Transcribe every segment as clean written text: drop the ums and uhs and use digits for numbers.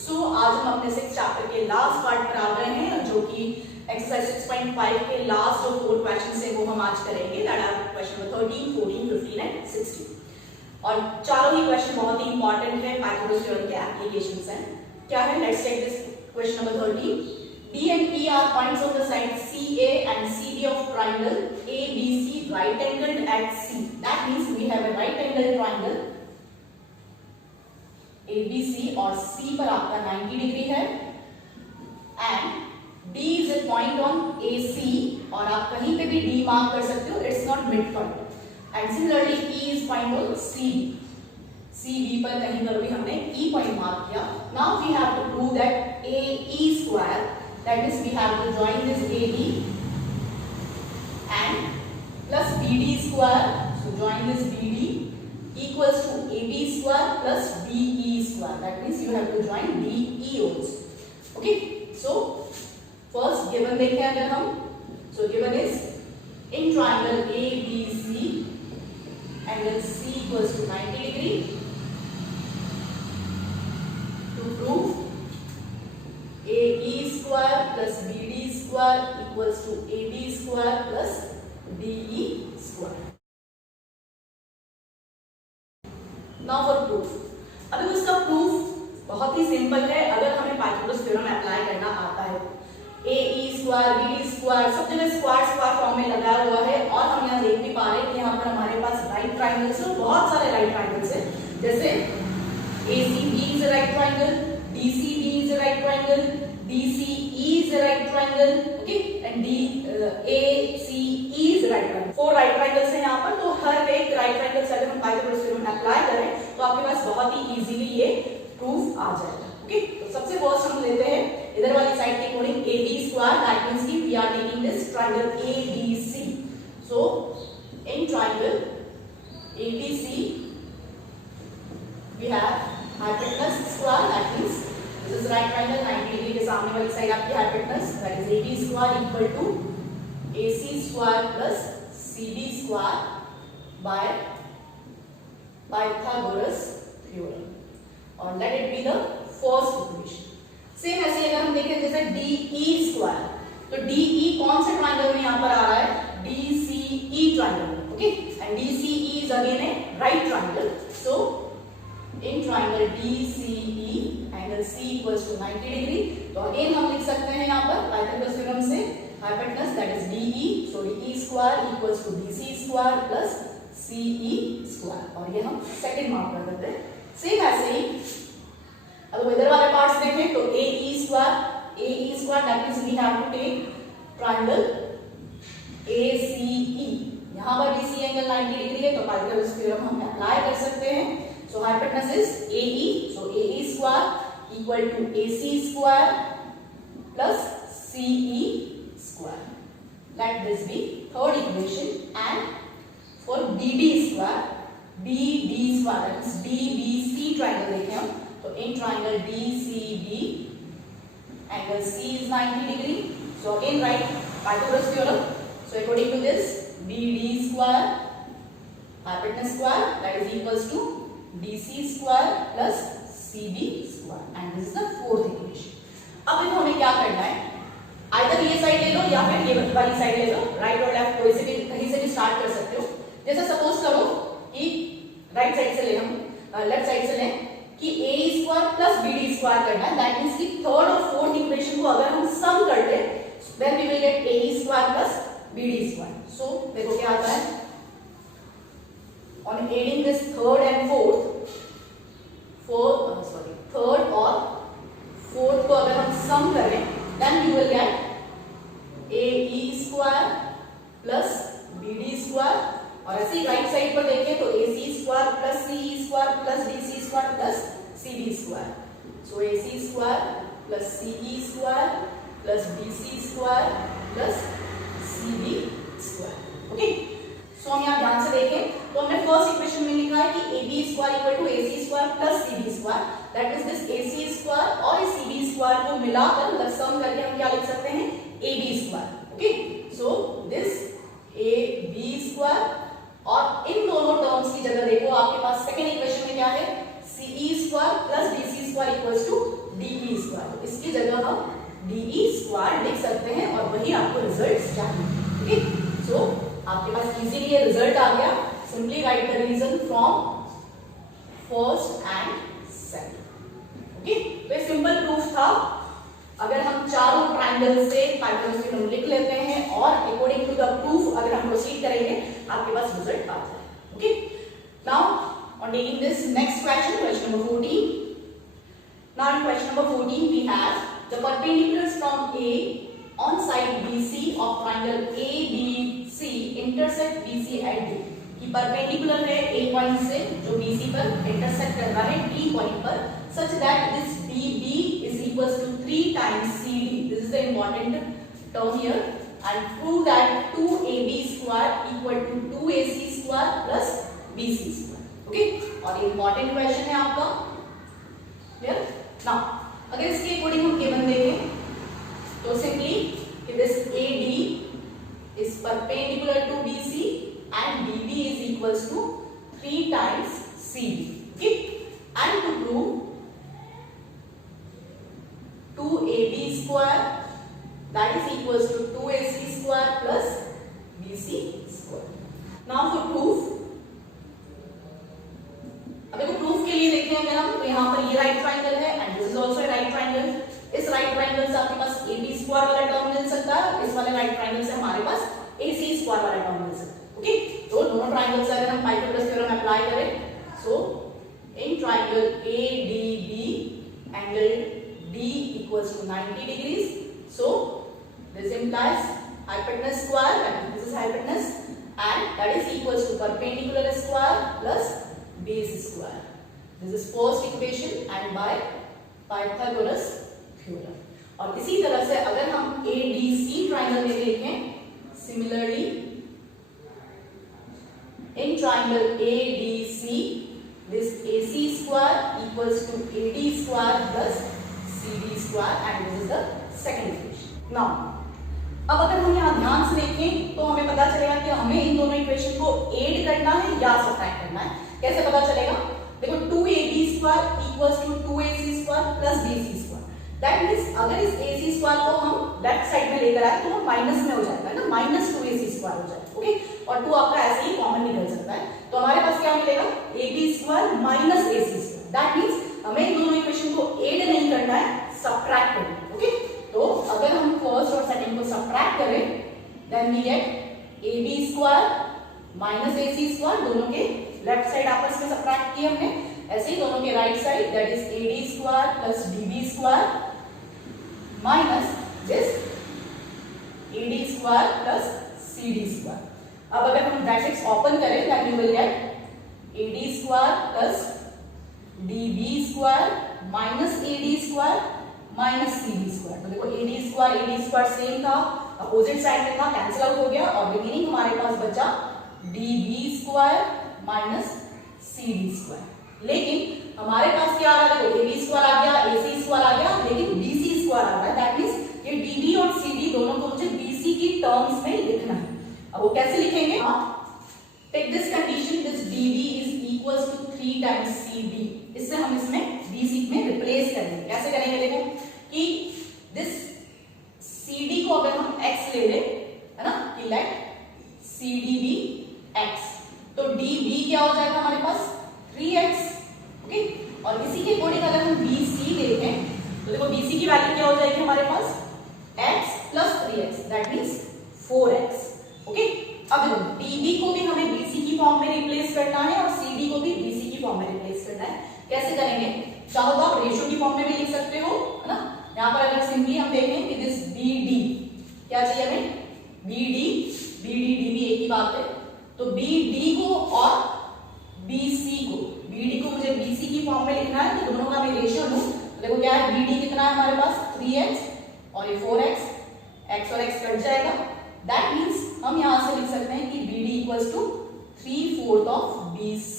सो आज हम अपने 6th चैप्टर के लास्ट पार्ट पर आ गए हैं, जो कि एक्सरसाइज 6.5 के लास्ट जो 4 क्वेश्चन है वो हम आज करेंगे। That are question number 13, 14, 15 and 16। और चारों ही क्वेश्चन बहुत ही इंपॉर्टेंट है, पाइथागोरस थ्योरम के एप्लीकेशंस हैं। क्या है, let's take this question number 13। D and E are points on the side CA and CD of triangle ABC right angled at C. That means we have a right angled triangle ABC और C पर आपका 90 degree है and D is a point on AC और आप कहीं पे भी D mark कर सकते हो, it's not midpoint. And similarly E is point on CB. CB पर कहीं पर भी हमने E point मार्क किया. Now we have to prove that AE square, that means we have to join this AD and plus BD square. So join this BD equals to AB square plus DE square. That means you have to join DE also. Okay. So first given देखें अगर हम, so given is in triangle ABC angle C equals to 90 degree. To prove AE square plus BD square equals to AB square plus DE square. Now for proof. अभी उसका proof बहुत ही simple है, अगर हमें Pythagoras theorem apply करना आता है। AE square, BD square सब जगह स्क्वायर फॉर्म में लगा हुआ है और हम यहाँ देख भी पा रहे हैं कि यहाँ पर हमारे पास राइट ट्राइंगल्स है, बहुत सारे राइट ट्राइंगल्स हैं, जैसे ACB is a right triangle, DCB is a right triangle, DCE is a right triangle, okay, and ACE is a right triangle. 4 right triangles हैं यहाँ पर, तो हर एक right triangle से अगर हम पाइथागोरस थ्योरम अप्लाई करें तो आपके पास बहुत ही इजीली ये प्रूफ आ जाएगा। ओके, तो सबसे फर्स्ट हम लेते हैं इधर वाली साइड के according AB square, that means कि we are taking this triangle ABC. So in triangle ABC we have hypotenuse square, that means this is right triangle 90 degree के सामने वाली साइड आपकी hypotenuse, that is AB square equal to AC square plus CD square by Pythagoras theorem, और let it be the first equation. Same ऐसे अगर हम देखें जैसे DE स्क्वायर, तो DE कौन से ट्रायंगल में यहाँ पर आ रहा है, DCE triangle, okay, and DCE is again a right triangle. So in triangle DCE angle C equals to 90 degree. तो अगेन हम लिख सकते हैं यहाँ पर पाइथागोरस थ्योरम से hypotenuse that is DE, so DE square equals to DC square plus CE square, और ये हम सेकंड मार्क कर देते हैं। सेम ऐसे ही अगर इधर वाले पार्ट्स देखें तो AE square that means we have to take triangle ACE, यहाँ पर DC एंगल 90 डिग्री है तो पाइथागोरस थ्योरम हम अप्लाई कर सकते हैं। So hypotenuse is AE, so AE square equal to AC square plus CE square. Let this be third equation. And for BD square, that is DBC triangle देखें हम, तो in triangle DCB angle C is 90 degree. So again write Pythagoras theorem. So according to this, BD square hypotenuse square that is equals to DC square plus CB square, and this is the fourth equation. अब देखो हमें क्या करना है, either ये side ले लो या फिर ये वाली साइड ले लो, राइट और लेफ्ट कोई से भी कहीं से भी स्टार्ट कर सकते हो। जैसे सपोज करो कि राइट साइड से ले हम, लेफ्ट साइड से लें कि AE square plus BD square करना है, दैट मींस कि थर्ड और फोर्थ इक्वेशन को अगर हम सम कर दें then we will get AE square plus BD square. So देखो क्या आता है, on adding this third and third और fourth को अगर हम सम करें then you will get AE square plus BD square, और ऐसे ही राइट साइड पर देखें तो AC square plus CE square plus DC square plus CB square. So AC square plus CE square plus DC square plus CB square. Okay. So हम यहाँ ध्यान से देखें तो हमने फर्स्ट इक्वेशन में लिखा है कि AB square equal to AC square plus CB square, that means this AC square और इस CB स्क्वायर को मिलाकर मतलब सम करके हम क्या लिख सकते हैं, AB square. Okay, so this AB square, और इन दोनों टर्म्स की जगह देखो आपके पास सेकंड इक्वेशन में क्या है, CE square plus DC square equals to DE DE square लिख सकते हैं और वही आपको रिजल्ट चाहिए। ओके, सो आपके पास इजीली ये रिजल्ट आ गया। Simply write the reason from first and second. Okay, तो ये सिंपल प्रूफ था। अगर हम चारों ट्राइंगल से पाइथागोरस थ्योरम लिख लेते हैं और अकॉर्डिंग टू द प्रूफ अगर हम प्रोसीड करेंगे आपके पास रिजल्ट आ जाएगा। Okay, now on taking this next question, question number 14. Now in question number 14 we have the perpendiculars from A on side BC of triangle ABC intersect BC at D. कि perpendicular है A point से जो BC पर intersect कर रहा है D point पर, such that this DB is equals to 3 times CD. This is the important term here, and prove that 2AB square equal to 2AC square plus BC square. Okay, और important question है आपका। Clear? Now अगर इसके according हम given देखें तो simply कि this AD is perpendicular to BC and DB is equals to 3 times CD। Okay, and to prove 2AB square that is equals to 2AC square plus BC square. Now for proof, अब देखो proof के लिए देखते हैं अगर हम, तो यहाँ पर ये राइट ट्राइंगल है and this is also right triangle. इस राइट ट्राइंगल से आपके पास AB स्क्वायर वाला टर्म मिल सकता है, इस वाले राइट ट्राइंगल से हमारे पास AC स्क्वायर वाला टर्म मिल सकता है। ओके, तो दोनों ट्राइंगल से अगर हम पाइथागोरस थ्योरम अप्लाई करें, so in triangle ADB angle D equals to 90 degrees, so this implies hypotenuse square, and this is hypotenuse, and that is equals to perpendicular square plus base square. This is first equation and by Pythagoras theorem. और इसी तरह से अगर हम ADC triangle में देखें, similarly in triangle ADC this AC square equals to AD square plus CD square, and this is the second equation. Now अब अगर हम यहाँ ध्यान से देखें तो हमें पता चलेगा कि हमें इन दोनों इक्वेशन को ऐड करना है या सब्ट्रैक्ट करना है। कैसे पता चलेगा? देखो 2AB square equals to 2AC square plus BC square. That means अगर इस AC स्क्वायर को हम लेफ्ट साइड में लेकर आए तो वो माइनस में हो जाएगा ना, माइनस 2AC स्क्वायर हो जाएगा। ओके, और 2 आपका ऐसे ही कॉमन निकल सकता है, तो हमारे पास क्या मिलेगा? AB square minus AC square. That means हमें इन दोनों इक्वेशन को ऐड नहीं करना है, सब्ट्रैक्ट करना है। ओके, तो अगर हम फर्स्ट और सेकंड को सब्ट्रैक्ट करें then we get AB square minus AC square, दोनों के लेफ्ट साइड आपस में सब्ट्रैक्ट किए हमने, ऐसे ही दोनों के right side that is AD square plus DB square minus this AD square plus CD square. अब अगर हम ब्रैकेट्स ओपन करें then you will get AD square plus DB square minus AD square minus CD square. तो देखो AD square same था, opposite side में था, cancel out हो गया और रिमेनिंग हमारे पास बचा DB square minus CD square. लेकिन हमारे पास क्या आ रहा है? देखो AB स्क्वायर आ गया, AC स्क्वायर आ गया, लेकिन BC स्क्वायर आ रहा है। दैट मींस ये DB और CD दोनों को मुझे BC की टर्म्स में लिखना है। अब वो कैसे लिखेंगे? Take this condition, this DB is equals to 3 times CD। इससे हम इसमें BC में रिप्लेस करेंगे। कैसे करेंगे? देखो कि दिस CD को अगर हम x ले लें, है ना, कि लेट CD be x, तो DB क्या हो जाएगा हमारे पास? 3x। ओके, और इसी के अकॉर्डिंग अगर हम BC देखें तो देखो BC की वैल्यू क्या हो जाएगी हमारे पास? x plus 3x, that means 4x। Okay, अब देखो DB को भी हमें BC की फॉर्म में रिप्लेस करना है और CD को भी BC की फॉर्म में रिप्लेस करना है। कैसे करेंगे? चाहो तो आप रेशियो की फॉर्म में भी लिख सकते हो, है ना। यहाँ पर अगर सिंपली हम देखें कि दिस BD क्या चाहिए हमें? BD DB एक ही बात है, तो BD को और BC को, BD को मुझे BC की फॉर्म में लिखना है, तो दोनों का मैं रेशियो लूं। देखो क्या है? BD कितना है हमारे पास? 3x और ये 4x, x और x कट जाएगा। दैट मींस हम यहां से लिख सकते हैं कि BD equals to 3/4 of BC।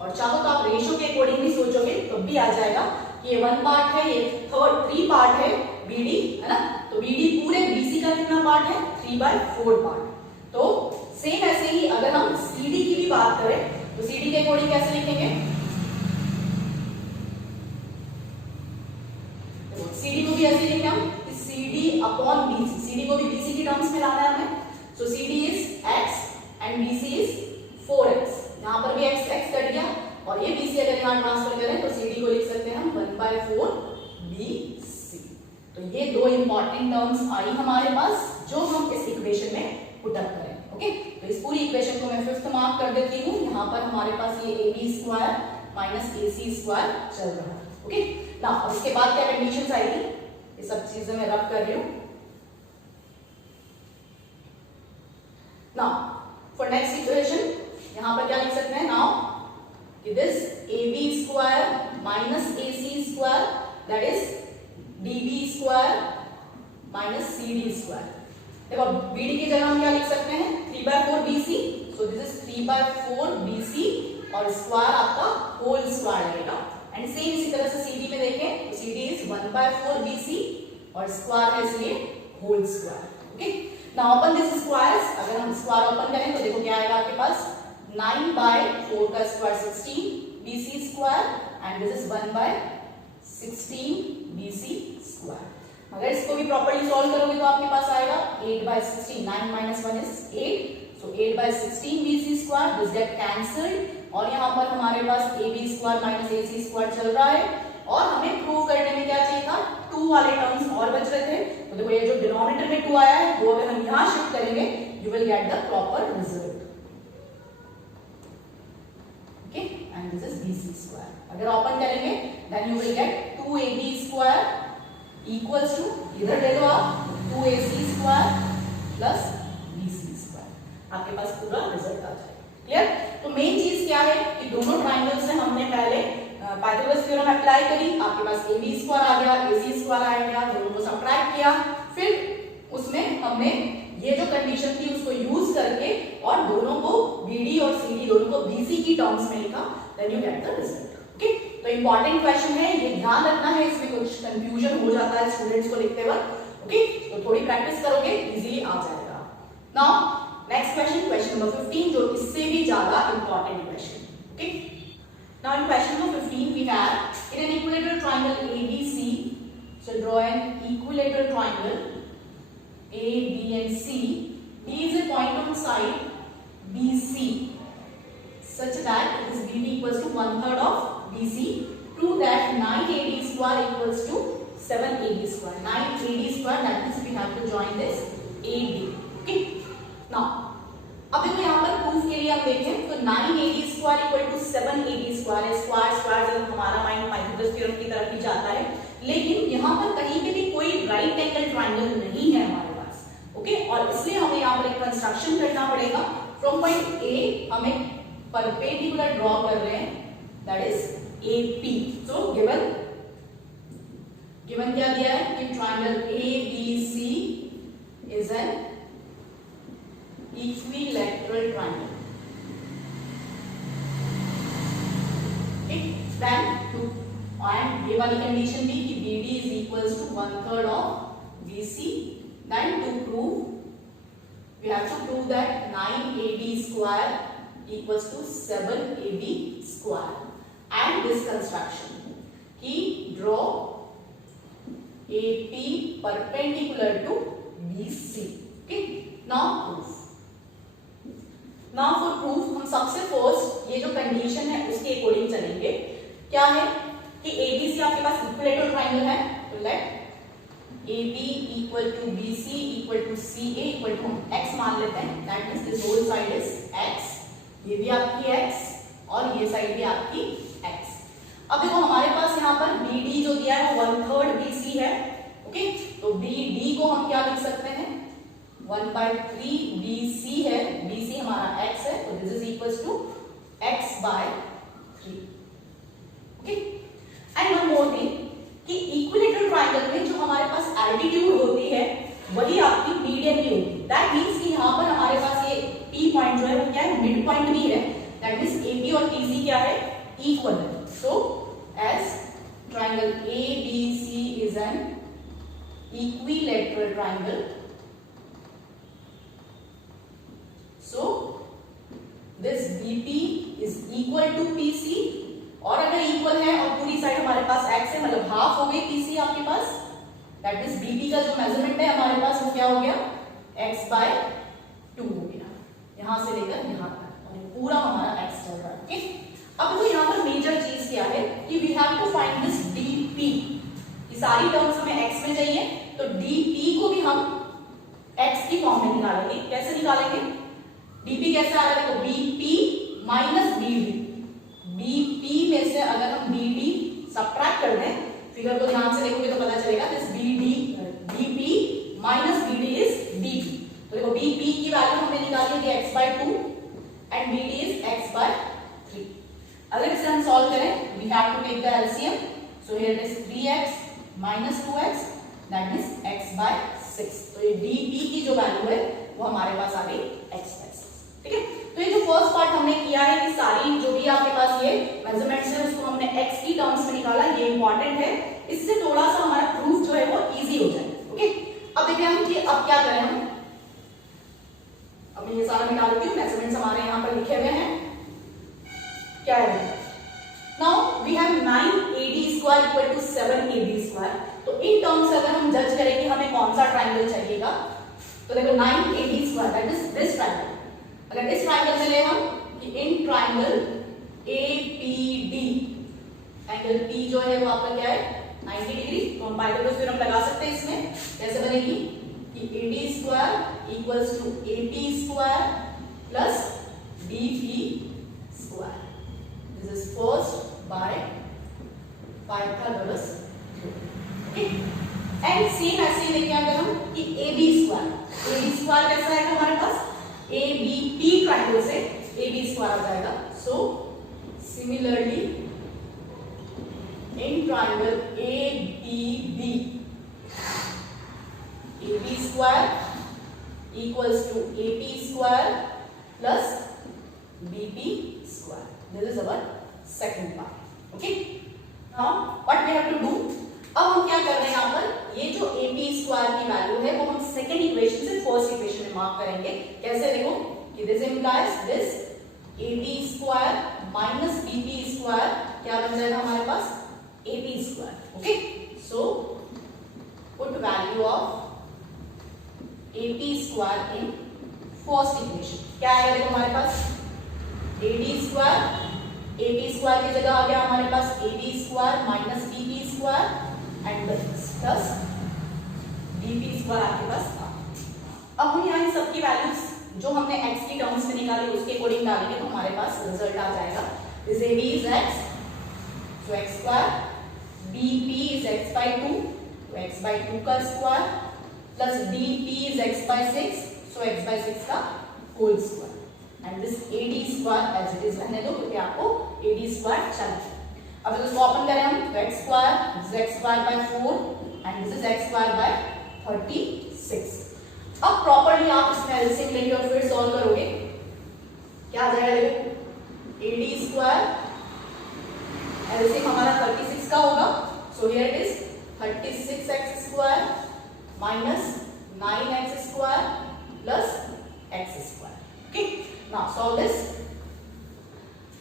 और चाहो तो आप रेशियो के अकॉर्डिंग भी सोचोगे तो भी आ जाएगा कि ये 1 पार्ट है, ये 3 पार्ट है BD, है ना, तो BD पूरे BC का कितना पार्ट है? 3/4 पार्ट। तो सेम ऐसे ही अगर हम CD की भी बात करें तो CD के अकॉर्डिंग कैसे लिखेंगे? CD को भी ऐसे लिखेंगे हम, CD BC टर्म्स में लाना है हमें। सो CD is x and BC is 4x। यहाँ पर भी x कट गया और ये BC अगर यहाँ ट्रांसफर करें तो CD को लिख सकते हैं हम 1/4 BC। तो ये दो इंपॉर्टेंट टर्म्स आई हमारे पास जो हम इस इक्वेशन में पुट अप करें। ओके, तो इस पूरी इक्वेशन को मैं 5th मार्क कर देती हूँ। यहाँ पर हमारे पास ये AB² माइनस AC² चल रहा है। ओके ना, अब इसके बाद क्या कंडीशंस आएगी, ये सब चीजें मैं रब कर रही हूँ। नाउ फॉर नेक्स्ट इक्वेशन यहाँ पर क्या लिख सकते हैं, now this AB² minus AC² that is DB² minus CD²। देखो BD की जगह हम क्या लिख सकते हैं, 3/4 BC। So this is 3/4 BC और स्क्वायर आपका होल स्क्वायर लगेगा। एंड सेम इसी तरह से CD में देखें तो CD इज 1/4 BC और स्क्वायर है इसलिए whole square. Okay, now open this squares. अगर हम स्क्वायर ओपन करें तो देखो क्या आएगा आपके पास, 9/4 का square 16 BC² and this is 1/16 BC²। अगर इसको भी प्रॉपर्ली सॉल्व करोगे तो आपके पास आएगा 8/16, 9 - 1 is 8, so 8/16 BC², this get cancelled और यहाँ पर हमारे पास AB² माइनस AC² चल रहा है और हमें प्रूव करने में क्या चाहिए था, 2 वाले टर्म्स और बच रहे थे। तो देखो ये जो डिनोमिनेटर में 2 आया है वो अगर हम यहाँ शिफ्ट करेंगे you will get the proper result. Okay, and this is BC²। अगर ओपन करेंगे then you will get 2AB² equals to, इधर ले लो आप 2AC² प्लस BC²। आपके पास पूरा रिजल्ट आ जाएगा। क्लियर? तो मेन चीज क्या है कि दोनों ट्राइंगल से हमने पहले पाइथागोरस थ्योरम अप्लाई करी, आपके पास AB² आ गया, AC² आ गया, दोनों को सबट्रैक्ट किया, फिर उसमें हमने ये जो कंडीशन थी उसको यूज करके और दोनों को BD और CD दोनों को BC की टर्म्स में लिखा, then you get the result. Okay, तो इंपॉर्टेंट क्वेश्चन है, ये ध्यान रखना है, इसमें कुछ कंफ्यूजन हो जाता है स्टूडेंट्स को लिखते वक्त। ओके, तो थोड़ी प्रैक्टिस करोगे इजीली आ जाएगा। Now next question, question number 15, जो इससे भी ज्यादा important question. Okay, now in question number 15 we have in an equilateral triangle ABC, so draw an equilateral triangle A, B and C. B is a point on side BC such that this BD equals to 1/3 of BC. Prove that 9AD² equals to 7AB². 9AD², that means we have to join this AB. Okay. Now, अब देखो यहाँ पर proof के लिए आप देखें तो 9AD² equal to 7AB² है। स्क्वायर जब हमारा माइंड पाइथागोरस थ्योरम की तरफ ही जाता है, लेकिन यहाँ पर कहीं पे भी कोई राइट एंगल ट्राइंगल नहीं है हमारे पास। ओके, और इसलिए हमें यहाँ पर एक कंस्ट्रक्शन करना पड़ेगा। फ्रॉम पॉइंट A हम एक परपेंडिकुलर ड्रॉ कर रहे हैं, that is AP। So given क्या दिया है कि triangle ABC is an equilateral triangle. Then and ये वाली कंडीशन भी कि BD is equals to 1/3 of BC। Then to prove we have to prove that 9AB² equals to 7AB²। and this construction he draw AP perpendicular to BC। okay, now proof। now for proof हम सबसे first ये जो condition है उसके according चलेंगे। क्या है कि ABC आपके पास इक्विलेटरल ट्रायंगल है, तो let AB equal to BC equal to CA equal to x मान लेते हैं, that means this whole side is x, ये भी आपकी x और ये साइड भी आपकी x। अब देखो हमारे पास यहाँ पर BD जो दिया है वो 1/3 BC है। ओके, तो BD को हम क्या लिख सकते हैं, 1/3 BC है, BC हमारा x है, तो this is equals to x/3। Okay, and one more thing कि इक्विलेटरल ट्रायंगल में जो हमारे पास एल्टीट्यूड होती है वही आपकी मीडियन भी होगी। दैट मींस कि यहाँ पर हमारे पास ये P पॉइंट जो है वो क्या है, मिड पॉइंट भी है। दैट मींस AB और TC क्या है, इक्वल है। So as triangle ABC is an equilateral triangle, so this BP is equal to PC, और अगर इक्वल है और पूरी साइड हमारे पास x है, मतलब हाफ हो गई PC आपके पास, दैट मींस BP का जो मेजरमेंट है हमारे पास वो क्या हो गया, x बाय 2 हो गया, यहां से लेकर यहां तक, और ये पूरा हमारा x चल रहा है। ओके, अब तो यहाँ पर मेजर चीज क्या है कि we have to find this dp। ये सारी टर्म्स हमें x में चाहिए, तो dp को भी हम x की फॉर्म में निकालेंगे। कैसे निकालेंगे? dp कैसे आ रहा है? तो bp माइनस bd, bp में से अगर हम bd सब्ट्रैक्ट कर दें, फिगर को ध्यान से देखोगे तो पता चलेगा this dp minus bd is dp। तो देखो bp की वैल्यू हमने निकाली है x by 2 and bd is x by 3। अगर इसे हम सॉल्व करें, we have to take the LCM, so here it is 3x minus 2x that is x by 6। तो ये dp की जो वैल्यू है वो हमारे पास आ गई x by 6। ठीक है, तो ये जो फर्स्ट पार्ट हमने किया है कि सारी जो भी आपके पास ये मेजरमेंट्स है उसको हमने x की टर्म्स में निकाला, ये इंपॉर्टेंट है, इससे थोड़ा सा हमारा प्रूफ जो है वो इजी हो जाए। ओके, अब देखते हैं हम कि अब क्या करें हम। अब ये सारा मिटा देती हूँ, मेजरमेंट्स हमारे यहाँ पर लिखे हुए हैं। क्या है? Now we have 9ad square equal to 7ab square. तो इन टर्म्स से अगर हम जज करें कि हमें कौन सा ट्रायंगल चाहिएगा, तो देखो 9ad square that is this triangle. अगर इस ट्रायंगल में ले हम कि in triangle APD, angle P जो है वो आपका क्या है 90 डिग्री, तो हम पाइथागोरस थ्योरम लगा सकते हैं इसमें। कैसे बनेगी कि AD square equals to AP square plus BP square, this is first by Pythagoras theorem. Okay, and same ऐसे ही लेके अगर हम कि AB स्क्वायर कैसा है हमारे पास ABP ट्रायंगल से AB स्क्वायर आ जाएगा। So similarly in triangle ABB, AB square equals to AP square plus BP square, this is our second part. Okay, now what we have to do, अब हम क्या कर रहे हैं यहाँ पर, ये जो AP स्क्वायर की वैल्यू है वो हम सेकंड इक्वेशन से फर्स्ट इक्वेशन में मार्क करेंगे। कैसे? देखो कि this implies this AB square minus BP square क्या बन जाएगा हमारे पास AP square. Okay, so put value of AP square in first equation. क्या आएगा देखो हमारे पास AD स्क्वायर, AP स्क्वायर की जगह आ गया हमारे पास AB square minus BP square and plus BP square आपके पास। अब हम यहाँ इन सबकी वैल्यूज जो हमने x की टर्म्स में निकाली उसके अकॉर्डिंग डालेंगे तो हमारे पास रिजल्ट आ जाएगा। This AB is x, so x square, BP is x by 2, तो x by 2 का square plus DP is x by 6, so x by 6 का whole square and this AD square as it is रहने दो क्योंकि आपको AD square चाहिए। अब इसको ओपन करें हम, तो x square, this is x square by 4 and this is x square by 36। अब प्रॉपर्ली आप इसमें एलसीएम लेंगे और फिर सॉल्व करोगे, क्या आ जाएगा देखो AD स्क्वायर, एलसीएम हमारा 36 का होगा, सो here it is 36x square minus 9x square plus x square. Okay, now solve this.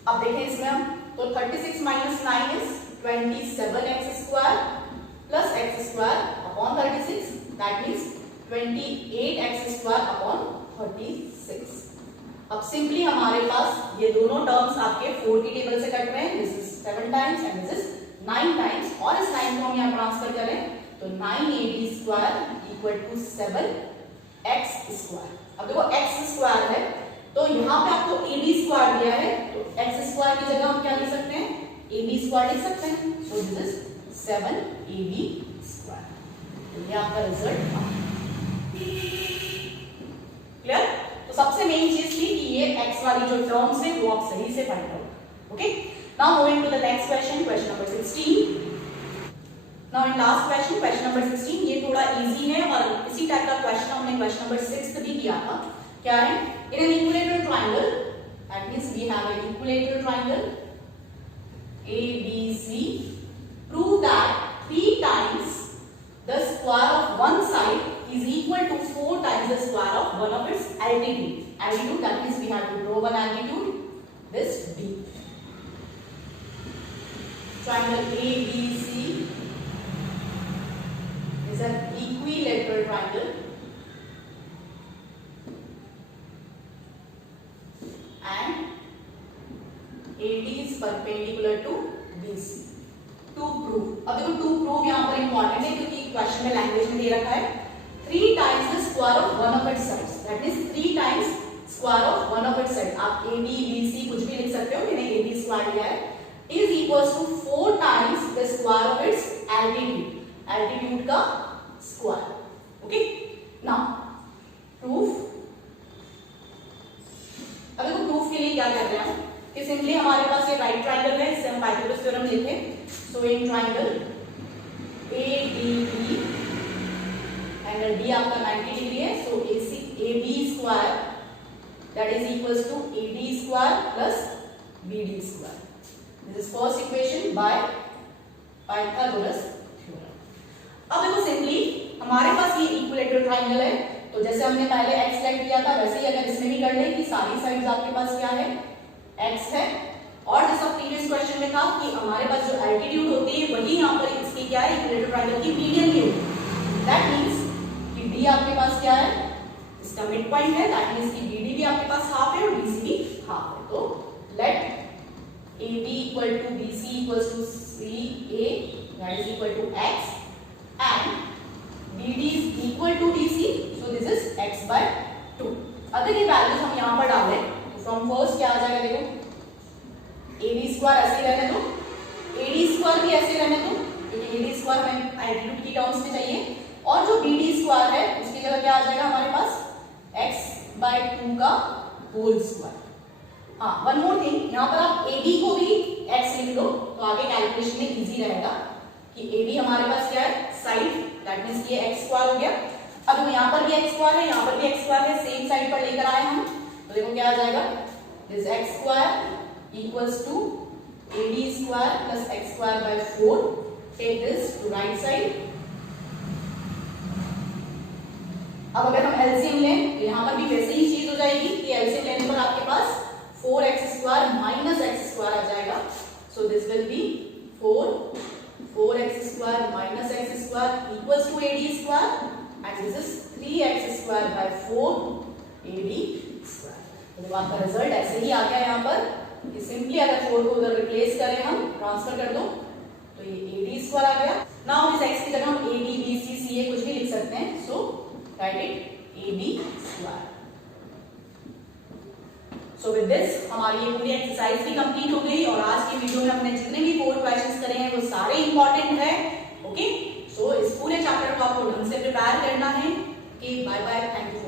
अब देखें इसमें हम, तो 36 minus 9 is 27x square plus x square upon 36 that means 28x square upon 36। अब simply हमारे पास ये दोनों टर्म्स आपके 4 की टेबल से कट रहे हैं, this is 7 times and this is 9 times, और इस 9 को हम यहाँ ट्रांसफर करें तो 9ab square equal to 7x square. अब देखो x स्क्वायर है तो यहाँ पे आपको AB स्क्वायर दिया है, तो x स्क्वायर की जगह हम क्या लिख सकते हैं AB स्क्वायर लिख सकते हैं, सो दिस इज 7ab स्क्वायर। तो ये आपका रिजल्ट था। क्लियर? तो सबसे मेन चीज थी कि ये x वाली जो टर्म्स है वो आप सही से फाइंड करो। Okay, now moving to the next question, question number 16। Now in last question, question number 16, ये थोड़ा इजी है और इसी टाइप का क्वेश्चन हमने क्वेश्चन नंबर 6 भी किया था। क्या है? In an equilateral triangle, that means we have an equilateral triangle ABC, prove that 3 times the square of one side is equal to 4 times the square of one of its altitude. Altitude, that means we have to draw one altitude, this D. Triangle ABC is an equilateral triangle. Perpendicular to BC। To prove, अब देखो to prove यहाँ पर important है क्योंकि question में language में दे रखा है 3 times the square of one of its sides, that means 3 times square of one of its side. आप AB BC कुछ भी लिख सकते हो, मैंने AB स्क्वायर लिया है, is equals to 4 times the square of its altitude, altitude का स्क्वायर। Okay, now proof. अब देखो प्रूफ के लिए क्या कर रहे हैं कि सिंपली हमारे पास ये राइट ट्रायंगल है, इससे हम पाइथागोरस थ्योरम लिखे। So in triangle ADB, angle D आपका 90 डिग्री है, so AB square that is equals to AD square plus BD square. This is first equation by Pythagoras theorem. अब देखो सिंपली हमारे पास ये इक्विलैटरल ट्रायंगल है, तो जैसे हमने पहले x सेलेक्ट किया था वैसे ही अगर इसमें भी कर ले कि सारी साइड्स आपके पास क्या है, x है, और जैसा प्रीवियस क्वेश्चन में था कि हमारे पास जो एल्टीट्यूड होती है वही यहाँ पर इसकी क्या है, इक्विलैटरल ट्रायंगल की मीडियन की होती है। दैट मींस कि D आपके पास क्या है, इसका मिड पॉइंट है, दैट मींस कि BD भी आपके पास हाफ है और BC भी हाफ है। तो let AB equal to BC equals to CA that is equal to x and BD is equal to BC, so this is x by 2। अगर ये वैल्यूज हम यहाँ पर डालें तो फ्रॉम फर्स्ट क्या आ जाएगा, देखो AB स्क्वायर ऐसे ही रहने दो, AD स्क्वायर भी ऐसे ही रहने दो क्योंकि AD स्क्वायर हमें एल्टीट्यूड की टर्म्स में चाहिए, और जो BD स्क्वायर है उसकी जगह क्या आ जाएगा हमारे पास, x by 2 का होल स्क्वायर। हाँ, वन मोर थिंग, यहाँ पर आप AB को भी x लिख लो तो आगे कैलकुलेशन में इजी रहेगा कि AB हमारे पास क्या है, साइड, दैट मींस ये x स्क्वायर हो गया। अब यहाँ पर भी x स्क्वायर है, यहाँ पर भी x स्क्वायर है, सेम साइड पर लेकर आए हम, तो देखो क्या आ जाएगा, this x square equals to AD square plus x square by 4। Take this to right side. अब अगर हम एलसीएम लें तो यहाँ पर भी वैसे ही चीज हो जाएगी कि एलसीएम लेने पर आपके पास 4x square minus x square आ जाएगा। So this will be 4x square minus x square equals to AD square and this is 3x square by 4 AD square. तो जब आपका रिजल्ट ऐसे ही आ गया यहाँ पर कि सिंपली अगर 4 को उधर रिप्लेस करें, हम ट्रांसफर कर दो तो ये AD स्क्वायर आ गया। नाउ इस x की जगह हम AD BC CA कुछ भी लिख सकते हैं, so right it AB square. So with this हमारी ये पूरी एक्सरसाइज भी कंप्लीट हो गई, और आज की वीडियो में हमने जितने भी 4 क्वेश्चंस करे हैं वो सारे इंपॉर्टेंट है। ओके, सो इस पूरे चैप्टर को आपको ढंग से प्रिपेयर करना है। Okay, bye bye, thank you.